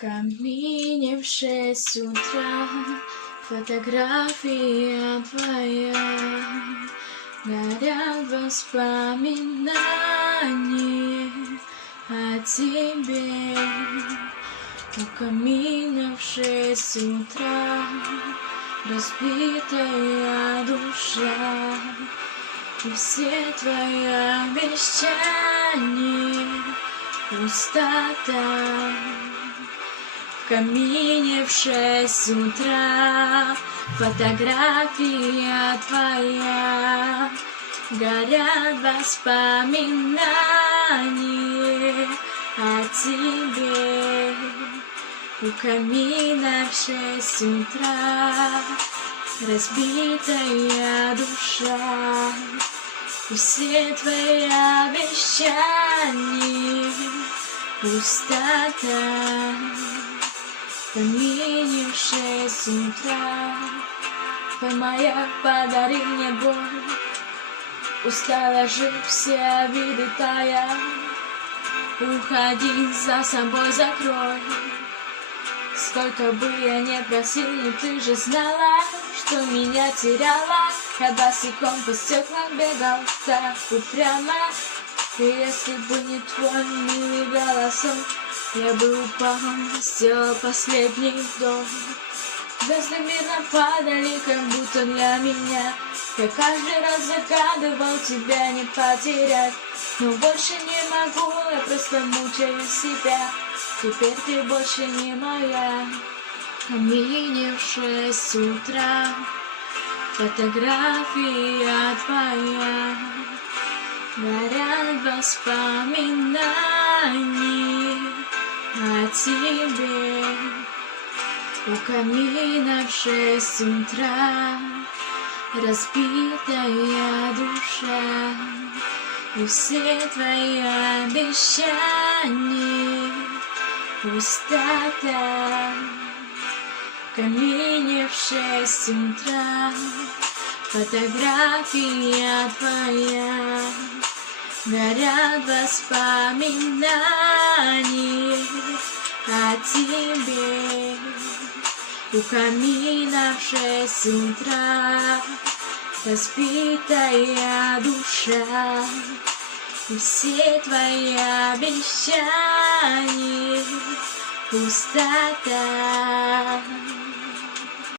камине в 6 утра фотография твоя, горят воспоминания о тебе. У камина в 6 утра разбитая душа, и все твои обещания пустота. В камине в 6 утра фотография твоя, горят воспоминания о тебе. У камина в 6 утра разбитая душа, и все твои обещания пустота. В камине в 6 утра моя подари мне боль, устала жить, все виды тая. Уходи, за собой закрой. Сколько бы я не просил, но ты же знала, что меня теряла. Я босиком по стеклам бегал так упрямо. И если бы не твой милый голосок, я бы упал, сделал последний вдох. Звезды мирно падали, как будто для меня. Я каждый раз загадывал тебя не потерять, но больше не могу, я просто мучаю себя. Теперь ты больше не моя. В камине в 6 утра фотография твоя, горят воспоминания о тебе. У камина в 6 утра разбитая душа, и все твои обещания пустота. В камине в 6 утра фотография твоя, горят воспоминания о тебе. У камина в 6 утра разбитая душа, и все твои обещания пустота.